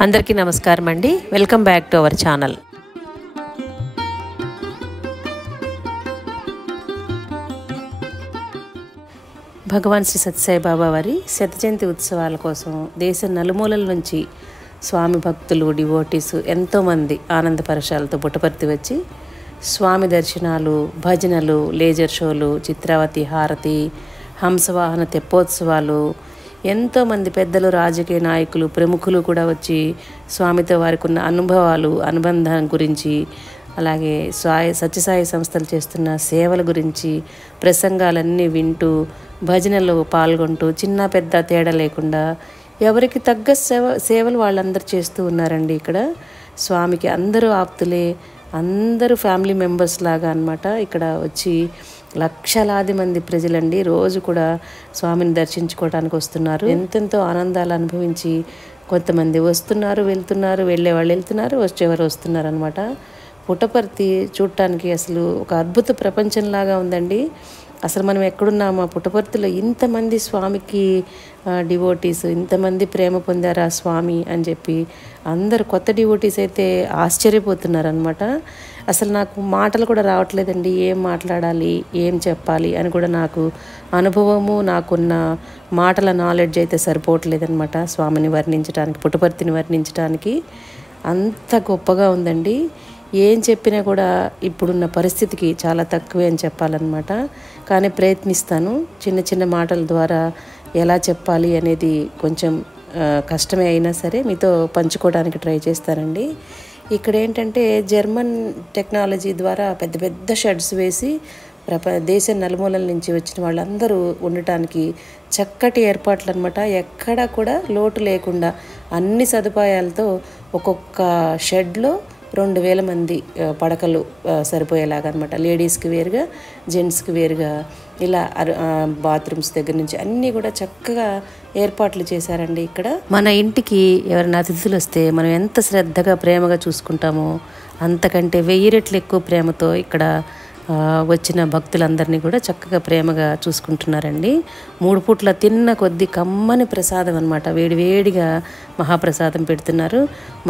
అందరికీ నమస్కారం అండి. Welcome back to our channel. భగవాన్ శ్రీ సత్యసాయి బాబా వారి శతజయంతి ఉత్సవాల కోసం దేశ నలుమూలల నుంచి స్వామి భక్తులు, డివోటీస్ ఎంతోమంది ఆనందపరశాలతో పుట్టపర్తి వచ్చి స్వామి దర్శనాలు, భజనలు, లేజర్ షోలు, చిత్రావతి హారతి, హంసవాహన తెప్పోత్సవాలు, ఎంతోమంది పెద్దలు, రాజకీయ నాయకులు, ప్రముఖులు కూడా వచ్చి స్వామితో వారికి ఉన్న అనుభవాలు, అనుబంధం గురించి, అలాగే సత్యసాయి సంస్థలు చేస్తున్న సేవల గురించి ప్రసంగాలన్నీ వింటూ భజనలో పాల్గొంటూ చిన్న పెద్ద తేడా లేకుండా ఎవరికి తగ్గ సేవలు వాళ్ళందరూ చేస్తూ ఉన్నారండి. ఇక్కడ స్వామికి అందరూ ఆప్తులే, అందరూ ఫ్యామిలీ మెంబర్స్ లాగా అన్నమాట. ఇక్కడ వచ్చి లక్షలాది మంది ప్రజలండి రోజు కూడా స్వామిని దర్శించుకోవడానికి వస్తున్నారు. ఎంతెంతో ఆనందాలు అనుభవించి కొంతమంది వస్తున్నారు, వెళ్తున్నారు, వెళ్ళేవాళ్ళు వెళ్తున్నారు, వచ్చేవారు వస్తున్నారు అనమాట. పుట్టపర్తి చూడటానికి అసలు ఒక అద్భుత ప్రపంచంలాగా ఉందండి. అసలు మనం ఎక్కడున్నామా పుట్టపర్తిలో ఇంతమంది స్వామికి డివోటీస్, ఇంతమంది ప్రేమ పొందారా స్వామి అని చెప్పి అందరు కొత్త డివోటీస్ అయితే ఆశ్చర్యపోతున్నారనమాట. అసలు నాకు మాటలు కూడా రావట్లేదండి, ఏం మాట్లాడాలి, ఏం చెప్పాలి అని కూడా నాకు అనుభవము, నాకున్న మాటల నాలెడ్జ్ అయితే సరిపోవట్లేదనమాట స్వామిని వర్ణించడానికి, పుట్టపర్తిని వర్ణించడానికి. అంత గొప్పగా ఉందండి. ఏం చెప్పినా కూడా ఇప్పుడున్న పరిస్థితికి చాలా తక్కువే అని చెప్పాలన్నమాట. కానీ ప్రయత్నిస్తాను. చిన్న చిన్న మాటల ద్వారా ఎలా చెప్పాలి అనేది కొంచెం కష్టమే అయినా సరే మీతో పంచుకోవడానికి ట్రై చేస్తానండి. ఇక్కడ ఏంటంటే జర్మన్ టెక్నాలజీ ద్వారా పెద్ద పెద్ద షెడ్స్ వేసి దేశం నలుమూలల నుంచి వచ్చిన వాళ్ళందరూ ఉండటానికి చక్కటి ఏర్పాట్లు అనమాట. ఎక్కడా కూడా లోటు లేకుండా అన్ని సదుపాయాలతో ఒక్కొక్క షెడ్లో 2000 మంది పడకలు సరిపోయేలాగా అనమాట. లేడీస్కి వేరుగా, జెంట్స్కి వేరుగా, ఇలా బాత్రూమ్స్ దగ్గర నుంచి అన్నీ కూడా చక్కగా ఏర్పాట్లు చేశారండి. ఇక్కడ మన ఇంటికి ఎవరైనా అతిథులు వస్తే మనం ఎంత శ్రద్ధగా ప్రేమగా చూసుకుంటామో అంతకంటే 1000 రెట్లు ఎక్కువ ప్రేమతో ఇక్కడ వచ్చిన భక్తులందరినీ కూడా చక్కగా ప్రేమగా చూసుకుంటున్నారండి. 3 పూట్ల తిన్న కొద్ది కమ్మని ప్రసాదం అనమాట. వేడివేడిగా మహాప్రసాదం పెడుతున్నారు.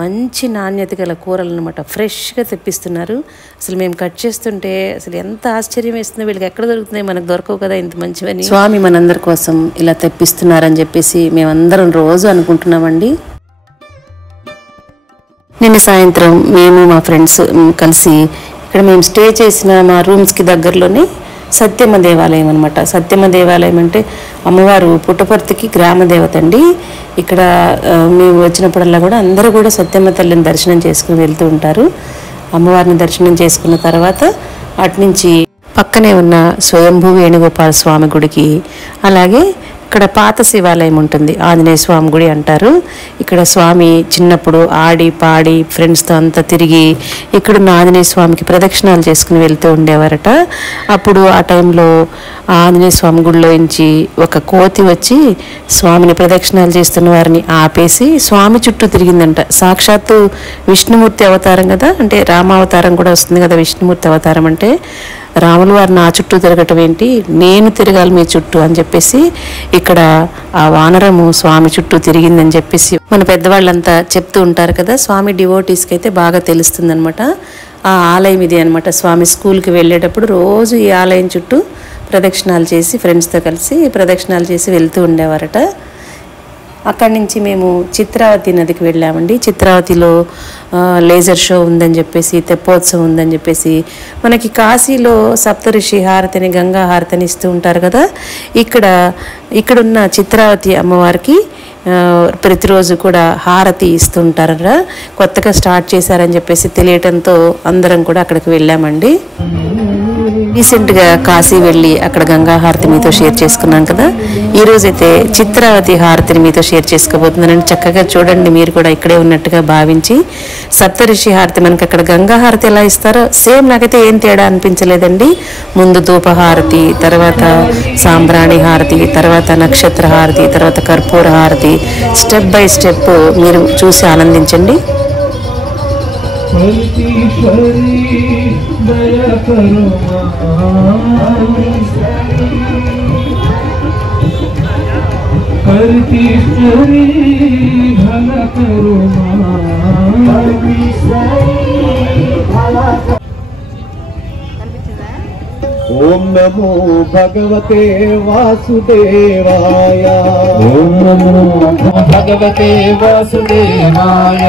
మంచి నాణ్యత గల కూరలు అనమాట, ఫ్రెష్గా తెప్పిస్తున్నారు. అసలు మేము కట్ చేస్తుంటే అసలు ఎంత ఆశ్చర్యం వేస్తుందో, వీళ్ళకి ఎక్కడ దొరుకుతున్నాయి, మనకు దొరకవు కదా ఇంత మంచివని. స్వామి మనందరి కోసం ఇలా తెప్పిస్తున్నారని చెప్పేసి మేమందరం రోజు అనుకుంటున్నామండి. నిన్న సాయంత్రం మేము మా ఫ్రెండ్స్ కలిసి ఇక్కడ మేము స్టే చేసిన మా రూమ్స్కి దగ్గరలోనే సత్యమ్మ దేవాలయం అనమాట. సత్యమ్మ దేవాలయం అంటే అమ్మవారు పుట్టపర్తికి గ్రామ దేవత అండి. ఇక్కడ మేము వచ్చినప్పుడల్లా కూడా అందరూ కూడా సత్యమ్మ తల్లిని దర్శనం చేసుకుని వెళ్తూ ఉంటారు. అమ్మవారిని దర్శనం చేసుకున్న తర్వాత అటునుంచి పక్కనే ఉన్న స్వయంభూ వేణుగోపాల స్వామి గుడికి, అలాగే ఇక్కడ పాత శివాలయం ఉంటుంది, ఆంజనేయ స్వామి గుడి అంటారు. ఇక్కడ స్వామి చిన్నప్పుడు ఆడి పాడి ఫ్రెండ్స్తో అంతా తిరిగి ఇక్కడున్న ఆంజనేయ స్వామికి ప్రదక్షిణాలు చేసుకుని వెళ్తూ ఉండేవారట. అప్పుడు ఆ టైంలో ఆంజనేయ స్వామి గుడిలో నుంచి ఒక కోతి వచ్చి స్వామిని ప్రదక్షిణాలు చేస్తున్న వారిని ఆపేసి స్వామి చుట్టూ తిరిగిందంట. సాక్షాత్తు విష్ణుమూర్తి అవతారం కదా, అంటే రామావతారం కూడా వస్తుంది కదా విష్ణుమూర్తి అవతారం అంటే. రాములు వారు నా చుట్టూ తిరగటం ఏంటి, నేను తిరగాలి మీ చుట్టూ అని చెప్పేసి ఇక్కడ ఆ వానరము స్వామి చుట్టూ తిరిగిందని చెప్పేసి మన పెద్దవాళ్ళంతా చెప్తూ ఉంటారు కదా. స్వామి డివోటీస్కి అయితే బాగా తెలుస్తుంది అనమాట. ఆ ఆలయం ఇది అనమాట. స్వామి స్కూల్కి వెళ్ళేటప్పుడు రోజు ఈ ఆలయం చుట్టూ ప్రదక్షిణాలు చేసి ఫ్రెండ్స్తో కలిసి ప్రదక్షిణాలు చేసి వెళ్తూ ఉండేవారట. అక్కడి నుంచి మేము చిత్రావతి నదికి వెళ్ళామండి. చిత్రావతిలో లేజర్ షో ఉందని చెప్పేసి, తెప్పోత్సవం ఉందని చెప్పేసి, మనకి కాశీలో సప్తఋషి హారతిని, గంగా హారతిని ఇస్తూ ఉంటారు కదా. ఇక్కడున్న చిత్రావతి అమ్మవారికి ప్రతిరోజు కూడా హారతి ఇస్తూ ఉంటారట. కొత్తగా స్టార్ట్ చేశారని చెప్పేసి తెలియటంతో అందరం కూడా అక్కడికి వెళ్ళామండి. రీసెంట్గా కాశీ వెళ్ళి అక్కడ గంగా హారతి మీతో షేర్ చేసుకున్నాం కదా. ఈరోజైతే చిత్రావతి హారతిని మీతో షేర్ చేసుకోబోతున్నానండి. చక్కగా చూడండి, మీరు కూడా ఇక్కడే ఉన్నట్టుగా భావించి. సప్తఋషి హారతి మనకి అక్కడ గంగా హారతి ఎలా ఇస్తారో సేమ్, నాకైతే ఏం తేడా అనిపించలేదండి. ముందు ధూపహారతి, తర్వాత సాంబ్రాణి హారతి, తర్వాత నక్షత్ర హారతి, తర్వాత కర్పూర హారతి, స్టెప్ బై స్టెప్ మీరు చూసి ఆనందించండి. करतीश्वरी भला करो माँ नमो भगवते वासुदेवाय। ओम नमो भगवते वासुदेवाय।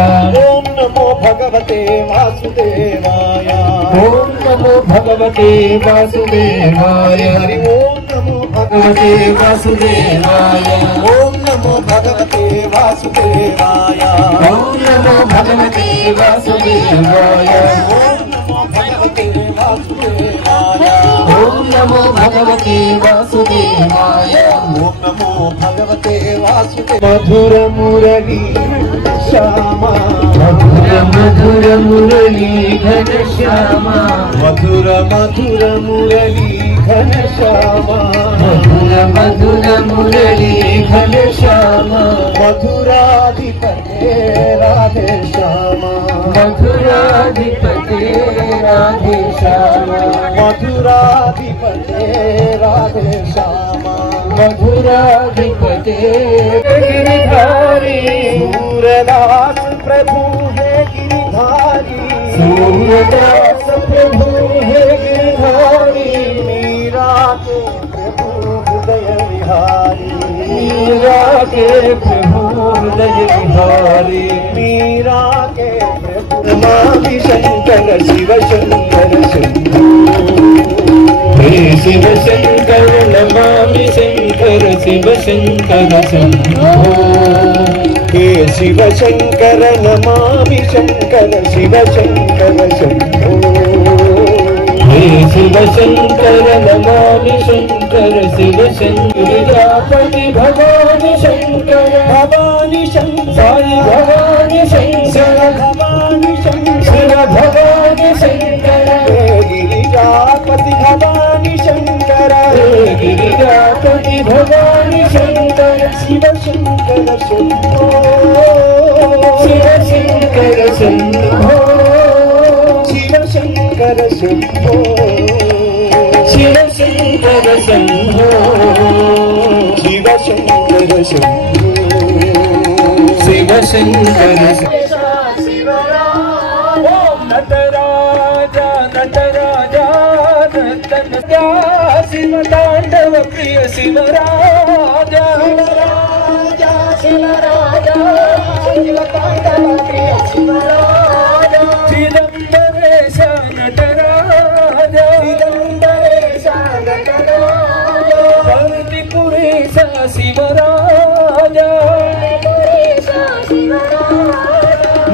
ओम नमो भगवते वासुदेवाय। ओम नमो भगवते वासुदेवाय। ओम नमो भगवते वासुदेवाय। ओम नमो भगवते वासुदेवाय। ओम नमो भगवते वासुदेवाय। ओम नमो भगवते वासुदेवाय। ओम नमो भगवते वासुदेवाय। ओम नमो भगवते वासुदेवाय। मधुर मुरली श्यामा। मधुर मधुर मुरली घन श्यामा। मधुर मधुर मुरली घन श्यामा। मधुर मधुर मुरली घन श्यामा। मधुराधिपते राधे श्यामा। मधुराधिपते राधे श्यामा। मधुराधिपते राधे श्यामा। मधुराधिपते गिरिधारी। सूरदास प्रभु है गिरिधारी। सूरदास प्रभु है गिरिधारी। मीरा के प्रभु हृदय विहारी। मीरा के प्रभु हृदय विहारी। मीरा के प्रभु नमामि शंकर शिव शंकर शंभो। हे शिव शंकर नमामि शंकर शिव शंकर शंभो। हे शिव शंकर नमामि शंकर शिव शंकर शंभो। हे शिव शंकर नमामि शंकर शिव शंकरपति भवानी शंकर। भवानी शंकर साई भवानी शंकर। भवानी शंकर भवानी शंकर। गिरिजापति भवानी शंकर। गिरिजापति भवानी शंकर। शिव शंकर शंभो। शिव शंकर शंभो। शिव शंकर शंभो। शिव शंकर शंभो। शिव शंकर शंभो। शिव शंकर ओम नटराजा नटराजा नर्तन शिव तांडव प्रिय शिवराजा। शिवराजा शिव तांडव प्रिय शिवराजा। चिदंबरेश नटराजा। चिदंबरेश नटराजा। भक्तिपुरेश शिवराजा।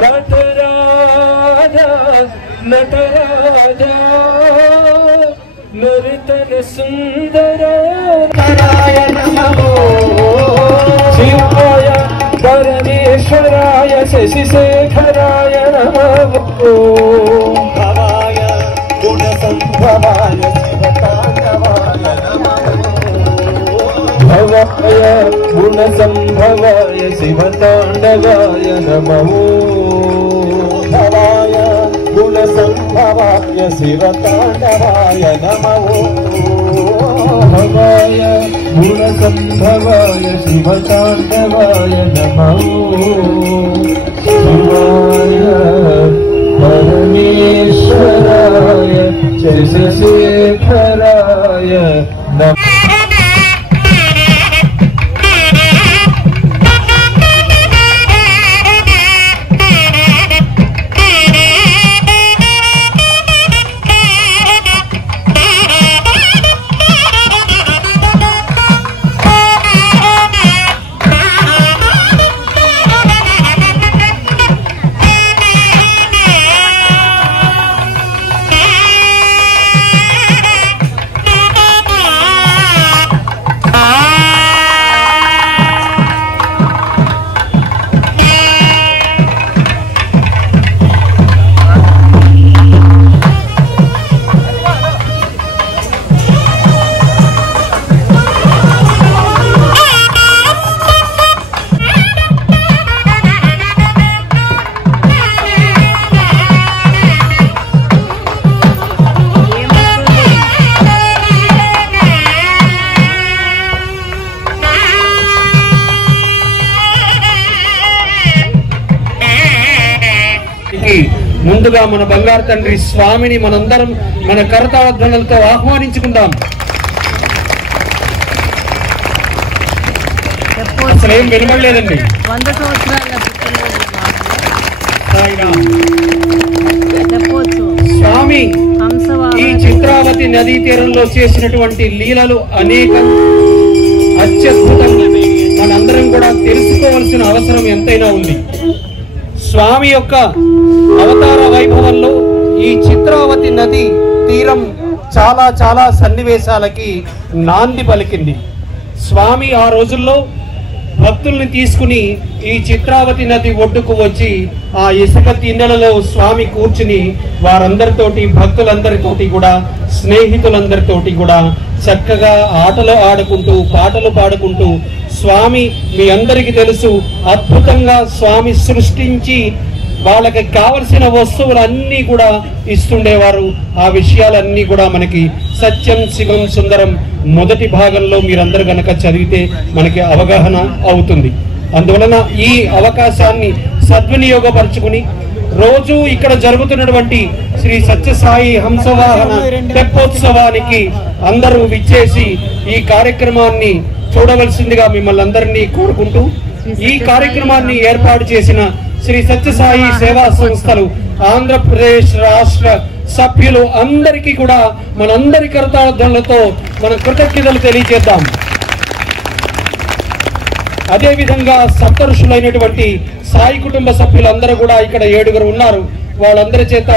नटराजा नटराजा नर्तन सुंदर। कराय नमः शिवाय परमेश्वराय शशिशेखराय नमः। भवाय गुणसंभवाय शिवतांडवाय नमः। भवाय गुणसंभवाय शिवतांडवाय नमः। भवाय गुणसंभवाय शिवतांडवाय नमः। भवाय गुणसंभवाय शिवतांडवाय नमः। शिवाय परमेश्वराय शशिशेखराय नमः। ముందుగా మన బంగారు తండ్రి స్వామిని మనందరం మన కరతాళ ధ్వనులతో ఆహ్వానించుకుందాం. అసలు ఏం వినబడలేదండి. 100 సంవత్సరాల స్వామి ఈ చిత్రావతి నదీ తీరంలో చేసినటువంటి లీలలు అనేకం, అత్యద్భుతం. మనందరం కూడా తెలుసుకోవాల్సిన అవసరం ఎంతైనా ఉంది. స్వామి యొక్క అవతార వైభవంలో ఈ చిత్రావతి నది తీరం చాలా చాలా సన్నివేశాలకి నాంది పలికింది. స్వామి ఆ రోజుల్లో భక్తుల్ని తీసుకుని ఈ చిత్రావతి నది ఒడ్డుకు వచ్చి ఆ ఇసుక తిన్నెలలో స్వామి కూర్చుని వారందరితోటి, భక్తులందరితోటి కూడా, స్నేహితులందరితోటి కూడా చక్కగా ఆటలు ఆడుకుంటూ, పాటలు పాడుకుంటూ, స్వామి మీ అందరికీ తెలుసు అద్భుతంగా స్వామి సృష్టించి వాళ్ళకి కావలసిన వస్తువులన్నీ కూడా ఇస్తుండేవారు. ఆ విషయాలన్నీ కూడా మనకి సత్యం శివం సుందరం మొదటి భాగంలో మీరందరూ గనక చదివితే మనకి అవగాహన అవుతుంది. అందువలన ఈ అవకాశాన్ని సద్వినియోగపరుచుకుని రోజు ఇక్కడ జరుగుతున్నటువంటి శ్రీ సత్యసాయి హంసవాహన తెప్పోత్సవానికి అందరూ విచ్చేసి ఈ కార్యక్రమాన్ని చూడవలసిందిగా మిమ్మల్ని అందరినీ కోరుకుంటూ, ఈ కార్యక్రమాన్ని ఏర్పాటు చేసిన శ్రీ సత్యసాయి సేవా సంస్థలు ఆంధ్రప్రదేశ్ రాష్ట్ర సభ్యులు అందరికీ కూడా మనందరి కృతజ్ఞతలతో మన కృతజ్ఞతలు తెలియజేద్దాం. అదేవిధంగా సప్త ఋషులైనటువంటి సాయి కుటుంబ సభ్యులందరూ కూడా ఇక్కడ 7 ఉన్నారు. వాళ్ళందరి చేత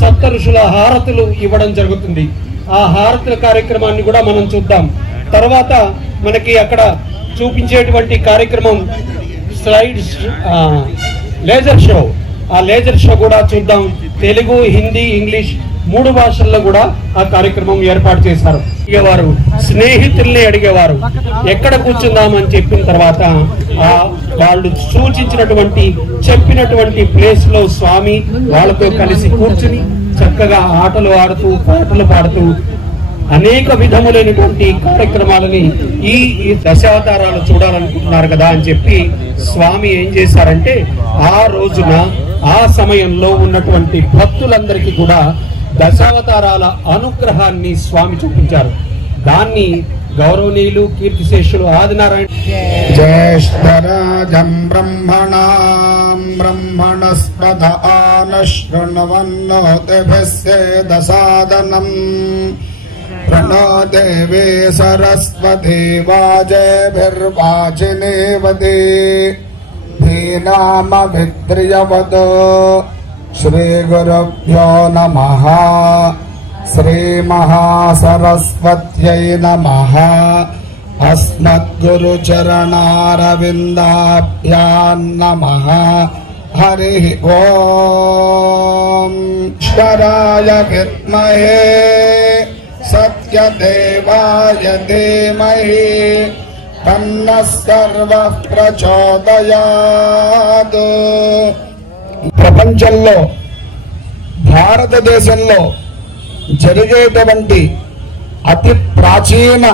సప్త ఋషుల హారతులు ఇవ్వడం జరుగుతుంది. ఆ హారతుల కార్యక్రమాన్ని కూడా మనం చూద్దాం. తర్వాత మనకి అక్కడ చూపించేటువంటి కార్యక్రమం స్లైడ్స్, లేజర్ షో. ఆ లేజర్ షో కూడా చూద్దాం. తెలుగు, హిందీ, ఇంగ్లీష్ 3 భాషల్లో కూడా ఆ కార్యక్రమం ఏర్పాటు చేశారు. అడిగేవారు, స్నేహితుల్ని అడిగేవారు ఎక్కడ కూర్చుందామని చెప్పిన తర్వాత వాళ్ళు సూచించినటువంటి చెప్పినటువంటి ప్లేస్ లో స్వామి వాళ్ళతో కలిసి కూర్చుని చక్కగా ఆటలు ఆడుతూ, పాటలు పాడుతూ అనేక విధములైనటువంటి కార్యక్రమాలని ఈ దశావతారాలు చూడాలనుకుంటున్నారు కదా అని చెప్పి స్వామి ఏం చేశారంటే ఆ రోజున ఆ సమయంలో ఉన్నటువంటి భక్తులందరికీ కూడా దశావతారాల అనుగ్రహాన్ని స్వామి చూపించారు. దాన్ని గౌరవనీయులు కీర్తిశేషులు ఆదినారాయణ జ్యేష్ఠరాజం బ్రహ్మణాం బ్రహ్మణస్పద ఆనశృణ్వన్నోతిభిస్సేదసాదనం ప్రణో దేవే సరస్వతి వాజేభిర్వాచినేవతి ధీనామభిద్రియవదో శ్రీ గురుభ్యో నమః. శ్రీ మహాసరస్వత్యై నమః. అస్మద్గురుచరణారవిందాభ్యాం నమః. హరి ఓం. ఈశ్వరాయ విద్మహే సత్యదేవాయ ధీమహి తన్నః సర్వః ప్రచోదయాత్. ప్రపంచంలో, భారతదేశంలో జరిగేటువంటి అతి ప్రాచీన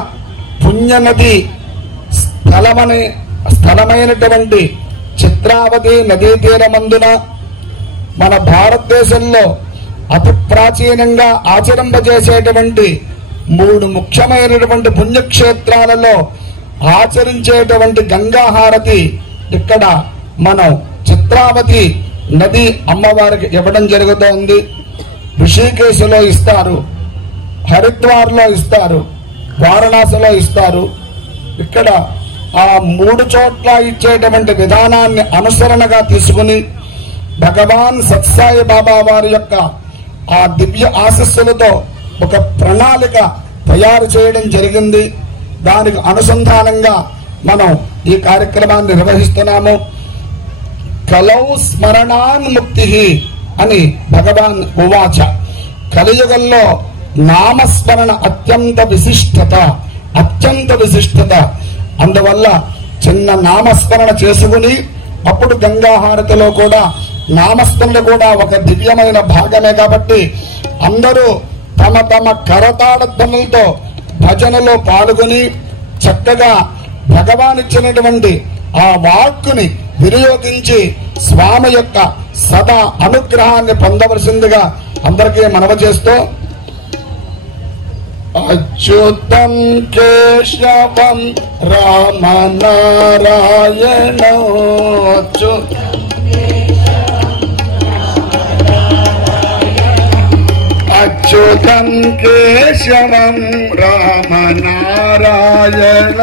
పుణ్యనది స్థలమైనటువంటి చిత్రావతి నదీ తీరమందున మన భారతదేశంలో అతి ప్రాచీనంగా ఆచరింపజేసేటువంటి 3 ముఖ్యమైనటువంటి పుణ్యక్షేత్రాలలో ఆచరించేటువంటి గంగాహారతి ఇక్కడ మనం చిత్రావతి నది అమ్మవారికి ఇవ్వడం జరుగుతోంది. ఋషికేశలో ఇస్తారు, హరిద్వార్లో ఇస్తారు, వారణాసిలో ఇస్తారు. ఇక్కడ ఆ 3 చోట్ల ఇచ్చేటువంటి విధానాన్ని అనుసరణగా తీసుకుని భగవాన్ సత్సాయి బాబా వారి యొక్క ఆ దివ్య ఆశస్సులతో ఒక ప్రణాళిక తయారు చేయడం జరిగింది. దానికి అనుసంధానంగా మనం ఈ కార్యక్రమాన్ని నిర్వహిస్తున్నాము. కలౌ స్మరణాన్ముక్తి అని భగవాన్ ఉవాచ. కలియుగంలో నామస్మరణ అత్యంత విశిష్టత. అందువల్ల చిన్న నామస్మరణ చేసుకుని అప్పుడు గంగాహారతిలో కూడా నామస్మరణ కూడా ఒక దివ్యమైన భాగమే. కాబట్టి అందరూ తమ తమ కరతాళధ్వనులతో భజనలో పాల్గొని చక్కగా భగవాన్ ఇచ్చినటువంటి ఆ వాక్కుని వినియోగించి స్వామి యొక్క సదా అనుగ్రహాన్ని పొందవలసిందిగా అందరికీ మనవి చేస్తూ అచ్యుతం కేశవం రామ నారాయణ అచ్యుతం కేశవం రామ నారాయణ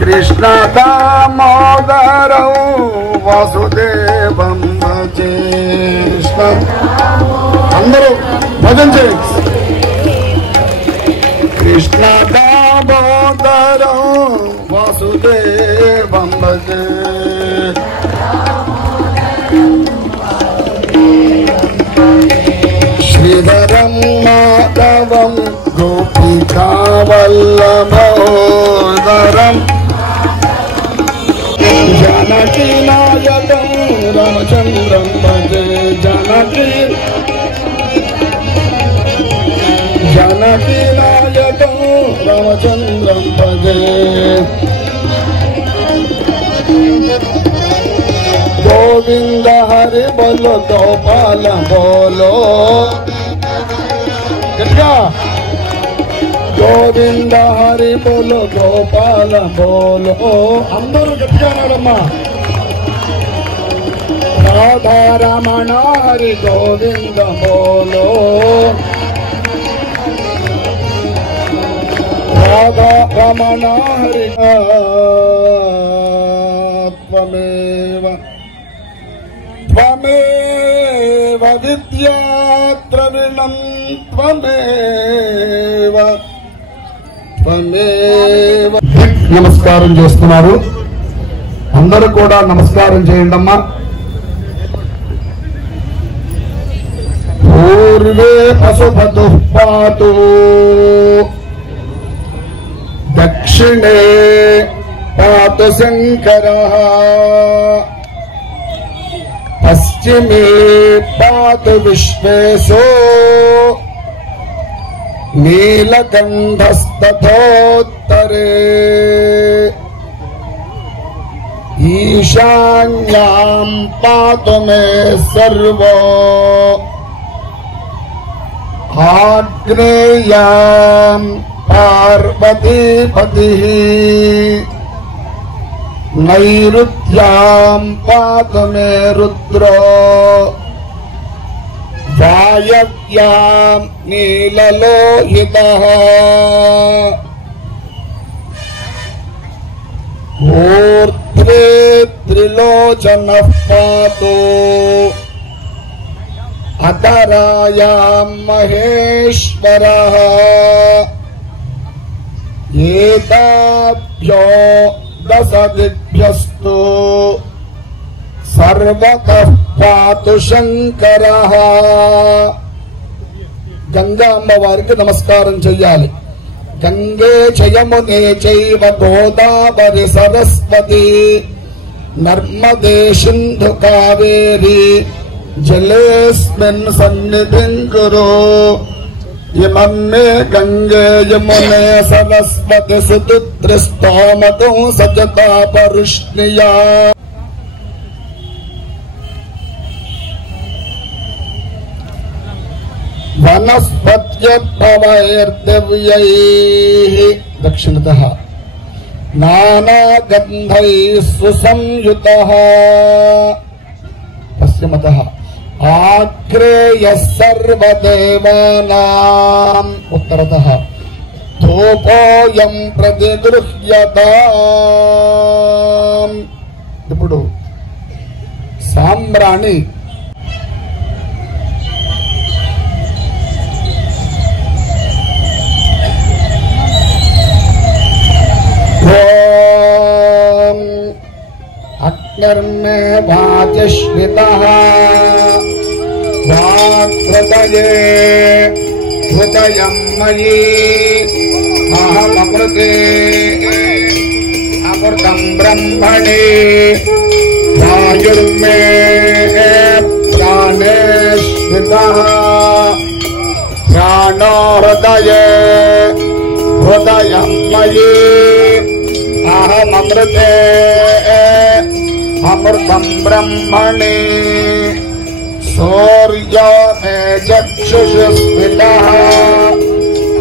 కృష్ణ దామోదరం వాసుదేవం భజే. కృష్ణ అందరూ భజన చేయండి. కృష్ణ దామోదరం వాసుదేవం భజే. శ్రీధరం మాధవం గోపికా వల్లభోదరం जानकी नायकं रामचंद्रं भजे. जानकी नायकं रामचंद्रं भजे. गोविंद हरि बोलो गोपाल बोलो क्या. గోవింద హరి బోలో గోపాల బోలో. అందరూ గట్టిగానమ్మా. రాధారమణ హరి గోవింద బోలో. రాధారమణ హరి త్వమేవ త్వమేవ విద్యా ద్రవిణం త్వమేవ. నమస్కారం చేస్తున్నారు. అందరూ కూడా నమస్కారం చేయండి అమ్మా. పూర్వే పశుపతు పాతు దక్షిణే పాతు శంకర పశ్చిమే పాతు విశ్వేశో నీలకంఠస్తథోత్తరే ఈశాన్యాం పాతు మే సర్వో ఆగ్నేయాం పార్వతీపతిః నైరుత్యాం పాతు మే రుద్రో వాయవ్యాం నీలలోహితః ఊర్ధ్వే త్రిలోచనః పాతు అధరాయాం మహేశ్వరః ఏతాభ్యో దశదిభ్యస్తు సర్వతః పాతు శంకరః. గంగా అమ్మవారికి నమస్కారం చెయ్యాలి. గంగే చయమునే చైవ గోదావరి సరస్వతి నర్మదే సింధు కావేరి జలేస్మిన్ సన్నిధిం కురు. ఇమం మే గంగే యమునే సరస్వతి సుతుత్రిస్తోమతో సజతా పరుష్ణియా. वनस्पत्यर्दिव्यैः दक्षिणतः नानागन्धैः सुसंयुतः पश्चिमतः आग्नेयः सर्वदेवानाम् उत्तरतः धूपोऽयं प्रतिगृह्यताम्. ఇప్పుడు సాంబ్రాణి अग्निर्मे वाचश्रितः वाक्हृदये हृदयं मयि अहममृते अमृतं ब्रह्मणि वायुर्मे प्राणे श्रितः प्राणो हृदये हृदयं मयि अहममृते अमृतं ब्रह्मणि सूर्यो मे चक्षुषु स्मितः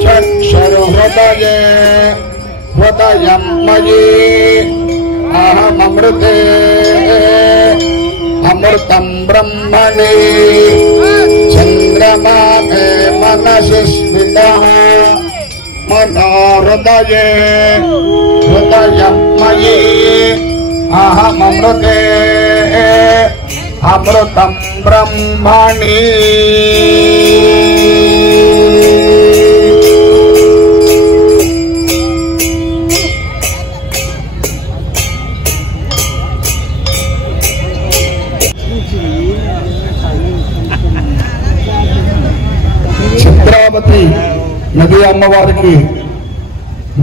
चक्षुर्हृदये हृदयं मयि अहममृते अमृतं ब्रह्मणि चन्द्रमा मे मनसि स्मितः मनोहृदये हृदयं मयि अहममृते अमृतं ब्रह्मणि చిత్రావతి నది అమ్మవారికి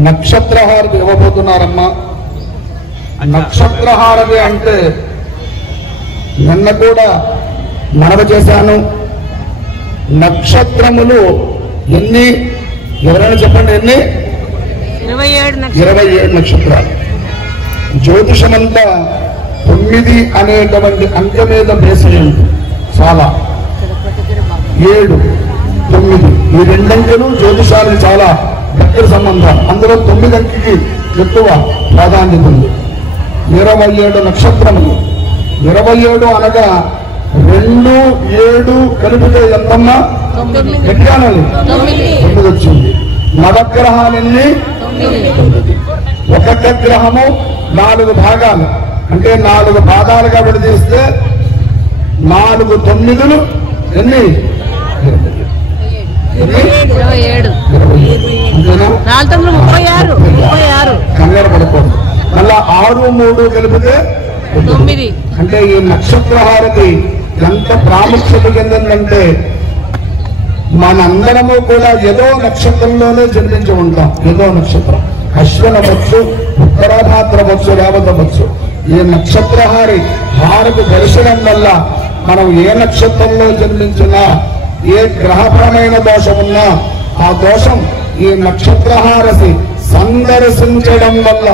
నక్షత్రహారతి ఇవ్వబోతున్నారమ్మా. నక్షత్రహారతి అంటే నిన్న కూడా మనవి చేశాను. నక్షత్రములు ఎన్ని ఎవరైనా చెప్పండి, ఎన్ని? 27 నక్షత్రాలు. జ్యోతిషమంతా 9 అనేటువంటి అంకె మీద బేసి ఉంది. చాలా 7, 9 ఈ రెండంకెలు జ్యోతిషాలకు చాలా దగ్గర సంబంధం. అందులో 9 అంకెకి ఎక్కువ ప్రాధాన్యత ఉంది. 27 నక్షత్రములు. 27 అనగా 2, 7 కలిపితే ఎంతమ్మా? 9 వచ్చింది. నవగ్రహాలన్నీ 9. ఒక్కొక్క గ్రహము 4 భాగాలు, అంటే 4 భాగాలుగా విడదీస్తే 4 9లు ఎన్ని? 27. అంతేనా? 36. కంగారు పడకూడదు. మళ్ళా 6, 3 కలిపితే 9. అంటే ఈ నక్షత్రహారతి ఎంత ప్రాముఖ్యత చెందిందంటే మనందరము కూడా ఏదో నక్షత్రంలోనే జన్మించి ఉంటాం. ఏదో నక్షత్రం, అశ్వనవచ్చు, ఉత్తరాభాద్రవచ్చు, రేవతవచ్చు. ఈ నక్షత్రహారి హారతి దర్శనం వల్ల మనం ఏ నక్షత్రంలో జన్మించినా, ఏ గ్రహపరమైన దోషం ఉన్నా ఆ దోషం ఈ నక్షత్రహారతి సందర్శించడం వల్ల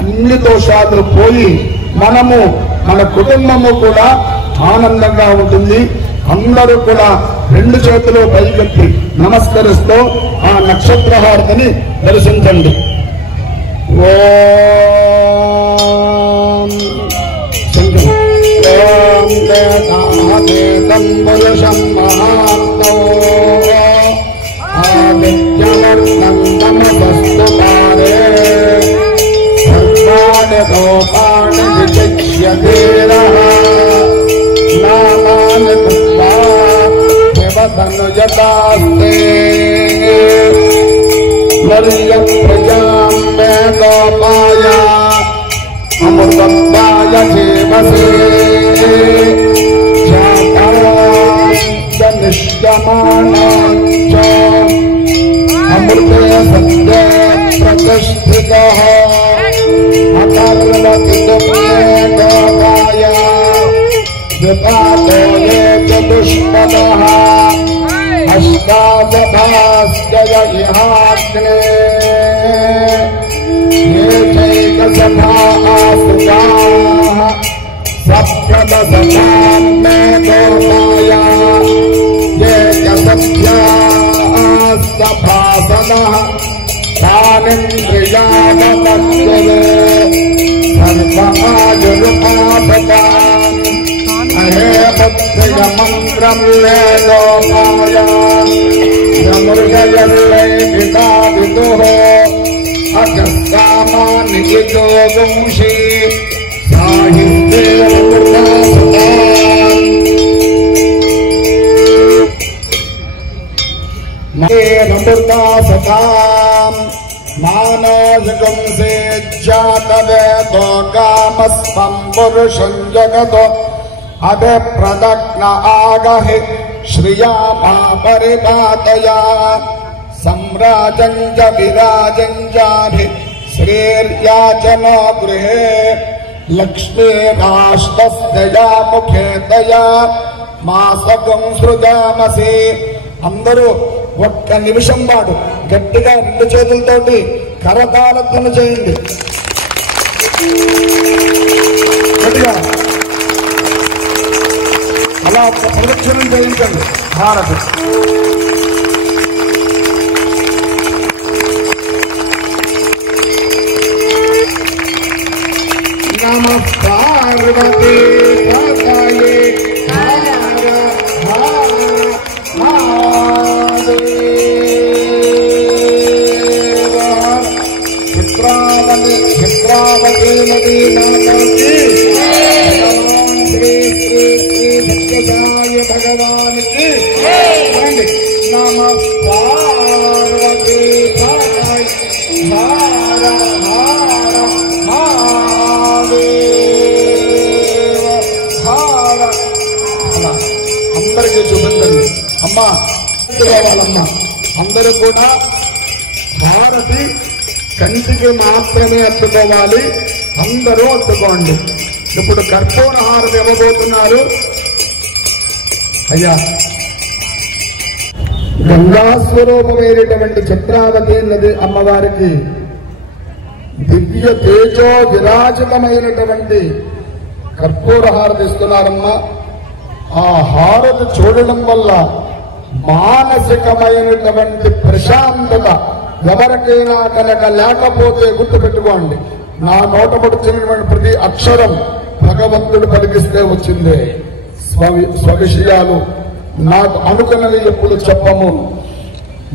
అన్ని దోషాలు పోయి మనము, మన కుటుంబము కూడా ఆనందంగా ఉంటుంది. అందరూ కూడా 2 చేతులు పైకెత్తి నమస్కరిస్తూ ఆ నక్షత్రహారతిని దర్శించండి. ఓం దేవం పురుషం మహాత్మో ఆదిత్యవర్ణం తమసస్తు పారే సర్వాణి రూపాణి విచక్ష్యధీరః నామాని కృత్వా దేవతనుజతాస్తే వర్యం ప్రజాం మే గోపాయ అమృతత్వాయ జీవసే జాతాశ్చ నిష్యమానాశ్చ అమృతే సత్యే ప్రతిష్ఠితః అకర్వతి మే గోపాయ విపాతో యే చతుష్పదః అష్టాదశాస్త్య ఇహాగ్నే ये चैकसभासुताः सप्तदशतां मे गोपाय एकसभ्यास्तभासनः तानिन्द्रियावपद्यते सर्वमायुरुपासताम् अहे भक्तियमन्त्रं मे गोपाय यमृगयल्लै पिता विदुः अगस्तामानि योगंषि साहित्ये अमृतासताम् मानसगंसे जातवेदो कामस्तं पुरुषं जगतो अभिप्रदग्न आगहि श्रिया मा परिपातया सम्राजं च विराजं चाभि श्रीर्याचनो गृहे लक्ष्मीराष्ट्रस्यया मुखे तया मासकं सृजामसि అందరూ ఒక్క నిమిషం పాటు గట్టిగా 2 చేతులతోటి కరతాళధ్వని చేయండి. గట్టిగా అలా ఒక ప్రదక్షిణం చేయించండి భారత్. నమ పార్వతీ పతయే హర హర మహాదేవ. చిత్రావతి నదీ మాతాకి భగవాన్ శ్రీ శ్రీ శ్రీ సత్యసాయి భగవానికి నమ పార్వతీ పతయే హర హర మహాదేవ హర. అలా అందరికీ చూపించండి అమ్మా. వాళ్ళమ్మా అందరూ కూడా భారతి కంటికి మాత్రమే అత్తుకోవాలి. అందరూ అత్తుకోండి. ఇప్పుడు కర్పూర హారతి ఇవ్వబోతున్నారు. అయ్యా గంగాస్వరూపమైనటువంటి చిత్రావతి నది అమ్మవారికి దివ్య తేజో విరాజితమైనటువంటి కర్పూర హారతి ఇస్తున్నారమ్మా. ఆ హారతి చూడడం వల్ల మానసికమైనటువంటి ప్రశాంతత ఎవరికైనా కనుక లేకపోతే గుర్తుపెట్టుకోండి, నా నోట పడుతున్నటువంటి ప్రతి అక్షరం భగవంతుడు పలికిస్తే వచ్చిందే. స్వవిషయాలు నాకు అనుకున్నది ఎప్పుడు చెప్పము.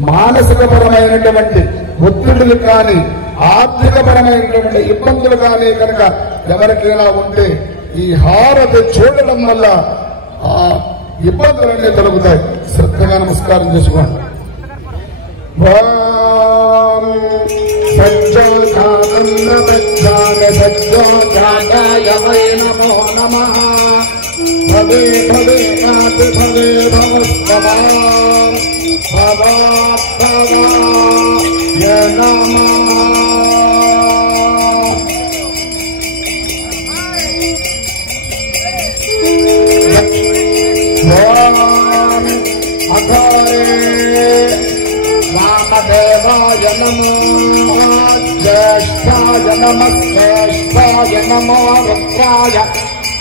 మానసికపరమైనటువంటి ఒత్తిడులు కానీ ఆర్థికపరమైనటువంటి ఇబ్బందులు కానీ కనుక ఎవరికైనా ఉంటే ఈ హారతి చూడడం వల్ల ఆ ఇబ్బందులన్నీ తొలగుతాయి. శ్రద్ధగా నమస్కారం చేసుకోండి. సజ్జాయ వై నమో నమః. భవే భవే నాతి భవే భవస్తమా భవాయ నమః. వామదేవాయ నమో జ్యేష్ఠాయ నమశ్రేష్ఠాయ నమో రుద్రాయ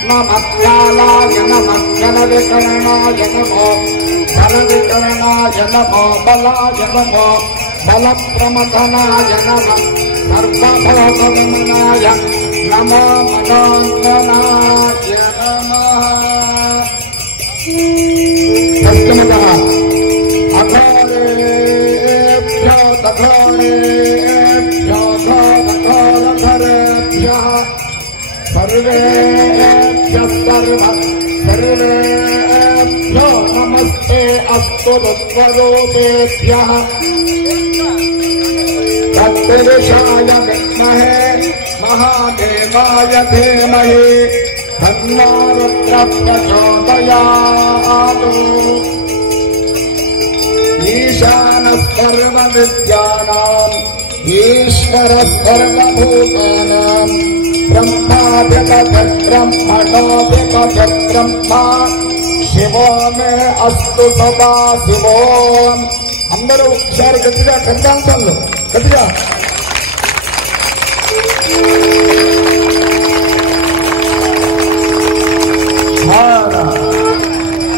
నమఃకాలాయ నమః ఘనవికరణాయ నమో ఘనవికరణాయ నమో బలాయ నమో బలప్రమథనాయ నమః సర్వభోగమనాయ నమో మనోన్మనాయ నమః. సప్తమః అఘోరేభ్యో తఘోరేభ్యో ఘోరఘోరధరేభ్యః సర్వేభ్యః సర్వేభ్యో నమస్తే అస్తు రుద్రరూపేభ్యః. తత్పురుషాయ విద్మహే మహాదేవాయ ధీమహి తన్నో రుద్రః ప్రచోదయాత్. ఈశానః సర్వవిద్యానాం ఈశ్వరః సర్వభూతానాం బ్రహ్మాభ్యగద్బ్రహ్మణోభ్యగద్బ్రహ్మ శివో మే అస్తు సదా శివో. అందరూ ఒకసారి గట్టిగా కంఠాంతాలు గట్టిగా.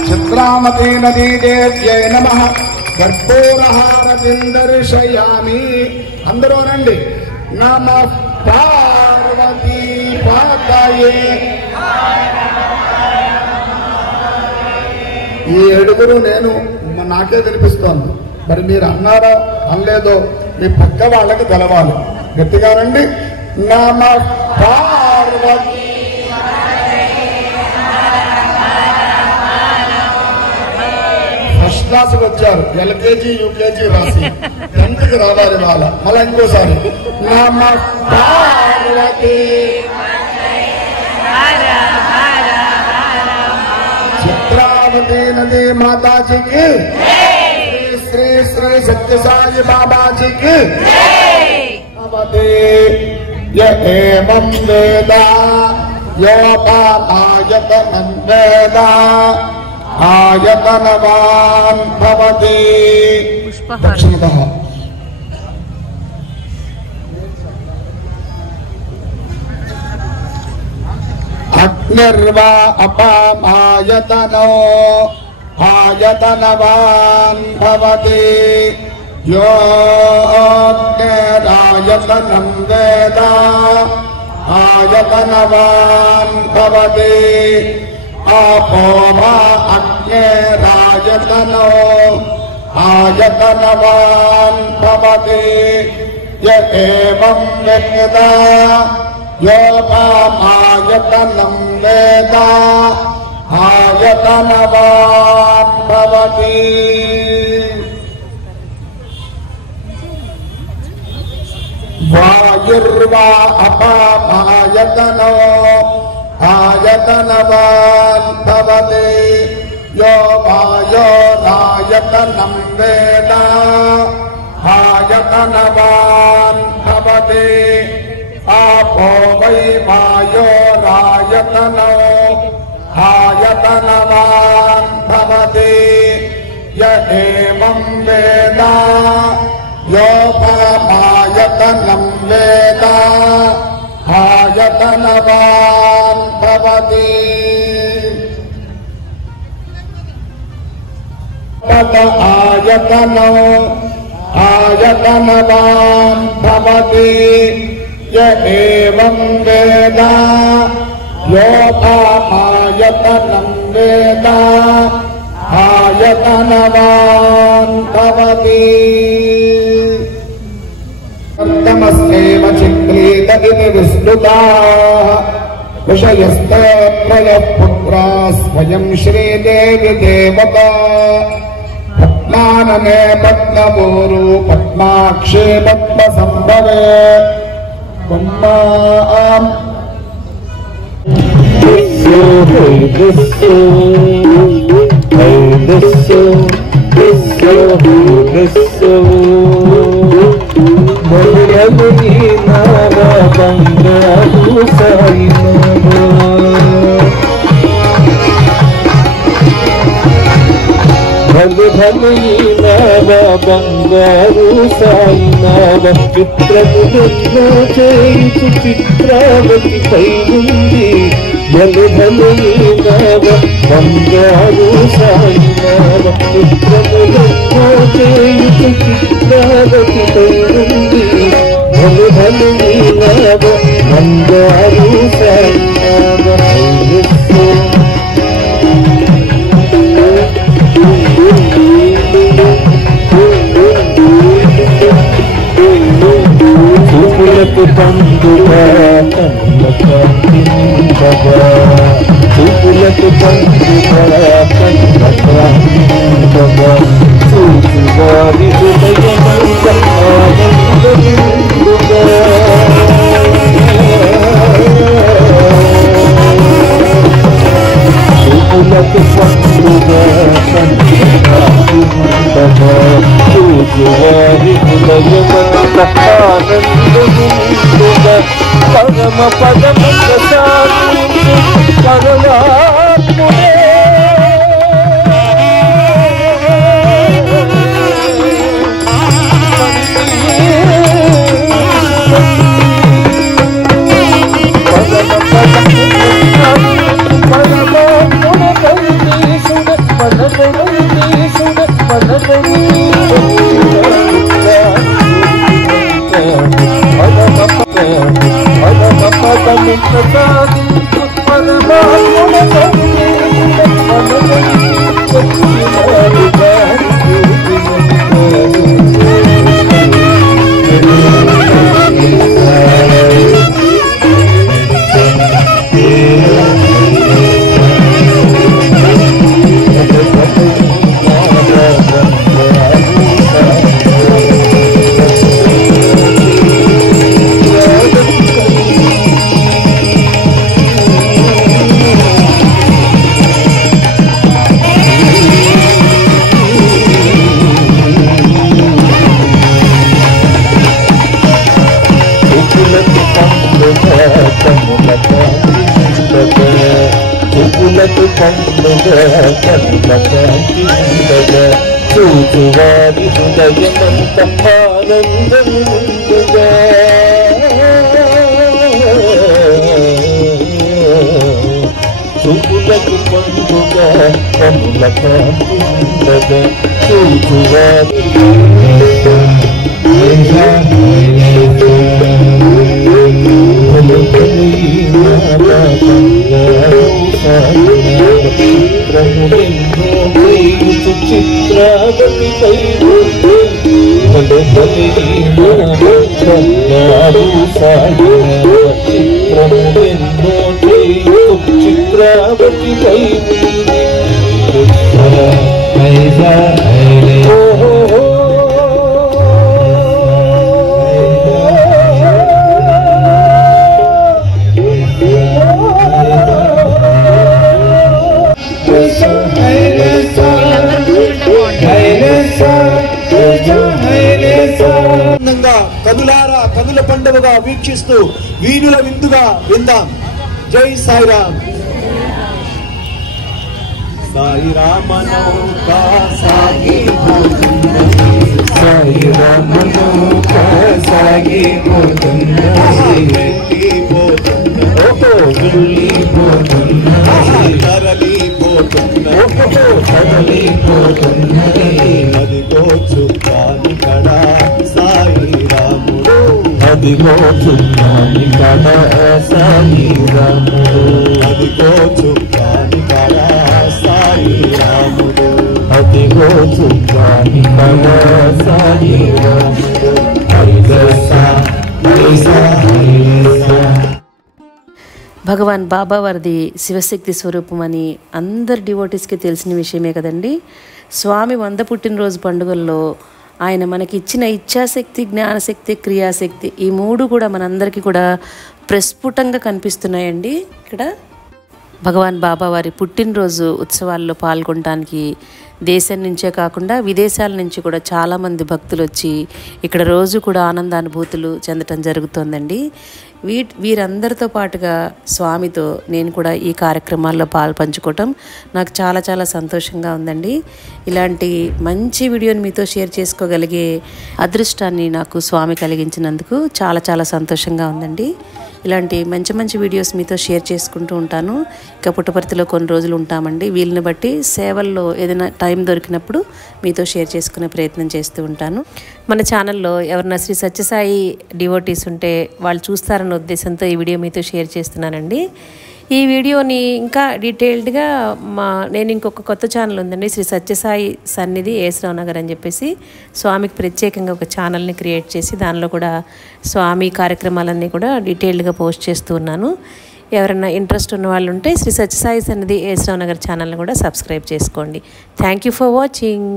చిత్రామతి నదీ దేవ్యై నమః. కర్పూరహారతిం దర్శయామి. అందరూ రండి. నమః పార్వతీ పతయే. ఈ ఏడుగురు నేను నాకే వినిపిస్తోంది. మరి మీరు అన్నారా అనలేదో మీ పక్క వాళ్ళకి తెలవాలి. గట్టిగా రండి. నమః పార్వతీ. ఫస్ట్ క్లాస్కి వచ్చారు, ఎల్కేజీ యూకేజీ రాసి 10th రావాలి వాళ్ళ. మళ్ళా ఇంకోసారి నమః పార్వతీ. చిత్రావతి నదీ మాతాజీకి శ్రీ శ్రీ సత్యసాయి బాబాజీకి. ఏవం వేద యోపాయతనం వేద ఆయతనవాన్ భవతి. దక్షిణతః అగ్ని నిర్వా అపామాయతనో ఆయతనవాన్ భవతి యోగ్నేరాయతనం వేద ఆయతనవాన్ భవతి आपो वा अग्नेरायतनो आयतनवान् भवति य एवं वेद योपामायतनं वेद आयतनवान् भवति वायुर्वा अपामायतनो आयतनवान् भवति यो वायोरायतनं वेद आयतनवान् भवति आपो वै वायोरायतनो आयतनवान् भवति य एवं वेद योपामायतनं वेद आयतनवान् भवति तत आयतनो आयतनवान् भवति य एवं वेद योपामायतनं वेद आयतनवान् भवति सप्तमस्यैव चिक्रीत इति विस्मृताः विषयस्ते त्रयः पुत्राः स्वयं श्रीदेवी देवता पद्मानने पद्मपूरू पद्माक्षे पद्मसम्भवे బంగారు సాయినావ చిత్రములెన్నో చేయుచు చిత్రావతి పైనుంది భలు భలునావ బంగారు సాయినావ చిత్రములెన్నో చేయుచు చిత్రావతి పైనుంది భలు భలునావ బంగారు సాయినావ చూపులకు పండుగా కళ్ళ కాంతింపగా చూపులకు పండుగా కళ్ళ కాంతింపగా చూపువారి హృదయమంత ఆనందముగా చూపులకు పండుగా కళ్ళ కాంతింపగా చూపువారి హృదయమంత ఆనందముగా పరమ పదమ ప్రసాదించు పరమాత్ముడే చూచువారి హృదయమంత ఆనందముగా కనుల కాంతి ఉండగా చూచువారి చిత్రావతి పై చిత్రావతి పై కనులారా కనుల పండుగగా వీక్షిస్తూ వీణుల విందుగా విందాం. జై సాయిరామ్. సాయిరామ నౌకా సాగిపోతున్నది, సాయిరామ నౌకా సాగిపోతున్నది, వెళ్ళిపోతున్నది, తరలిపోతున్నది, అదిగో చుక్కాని కడా సాయిరాముడు, అదిగో చుక్కాని కడా సాయిరాముడు, అదిగో చుక్కాని కడా సాయిరాముడు, అదిగో చుక్కాని కడా సాయిరాముడు. భగవాన్ బాబా వారిది శివశక్తి స్వరూపం అని అందరు డివోటీస్కి తెలిసిన విషయమే కదండి. స్వామి 100 పుట్టినరోజు పండుగల్లో ఆయన మనకి ఇచ్చిన ఇచ్ఛాశక్తి, జ్ఞానశక్తి, క్రియాశక్తి ఈ 3 కూడా మనందరికీ కూడా ప్రస్ఫుటంగా కనిపిస్తున్నాయండి. ఇక్కడ భగవాన్ బాబా వారి పుట్టినరోజు ఉత్సవాల్లో పాల్గొనడానికి దేశం నుంచే కాకుండా విదేశాల నుంచి కూడా చాలామంది భక్తులు వచ్చి ఇక్కడ రోజు కూడా ఆనందానుభూతులు చెందటం జరుగుతోందండి. వీరందరితో పాటుగా స్వామితో నేను కూడా ఈ కార్యక్రమాల్లో పాల్పంచుకోవటం నాకు చాలా చాలా సంతోషంగా ఉందండి. ఇలాంటి మంచి వీడియోని మీతో షేర్ చేసుకోగలిగే అదృష్టాన్ని నాకు స్వామి కలిగించినందుకు చాలా చాలా సంతోషంగా ఉందండి. ఇలాంటి మంచి మంచి వీడియోస్ మీతో షేర్ చేసుకుంటూ ఉంటాను. ఇక పుట్టపర్తిలో కొన్ని రోజులు ఉంటామండి. వీళ్ళని బట్టి సేవల్లో ఏదైనా టైం దొరికినప్పుడు మీతో షేర్ చేసుకునే ప్రయత్నం చేస్తూ ఉంటాను. మన ఛానల్లో ఎవరైనా శ్రీ సత్యసాయి డివోటీస్ ఉంటే వాళ్ళు చూస్తారన్న ఉద్దేశంతో ఈ వీడియో మీతో షేర్ చేస్తున్నానండి. ఈ వీడియోని ఇంకా డీటెయిల్డ్గా నేను ఇంకొక కొత్త ఛానల్ ఉందండి, శ్రీ సత్యసాయి సన్నిధి ఏసరావు నగర్ అని చెప్పేసి స్వామికి ప్రత్యేకంగా ఒక ఛానల్ని క్రియేట్ చేసి దానిలో కూడా స్వామి కార్యక్రమాలన్నీ కూడా డీటెయిల్డ్గా పోస్ట్ చేస్తూ ఉన్నాను. ఎవరైనా ఇంట్రెస్ట్ ఉన్న వాళ్ళు ఉంటే శ్రీ సత్యసాయి సన్నిధి ఏసరావు నగర్ ఛానల్ని కూడా సబ్స్క్రైబ్ చేసుకోండి. Thank you for watching.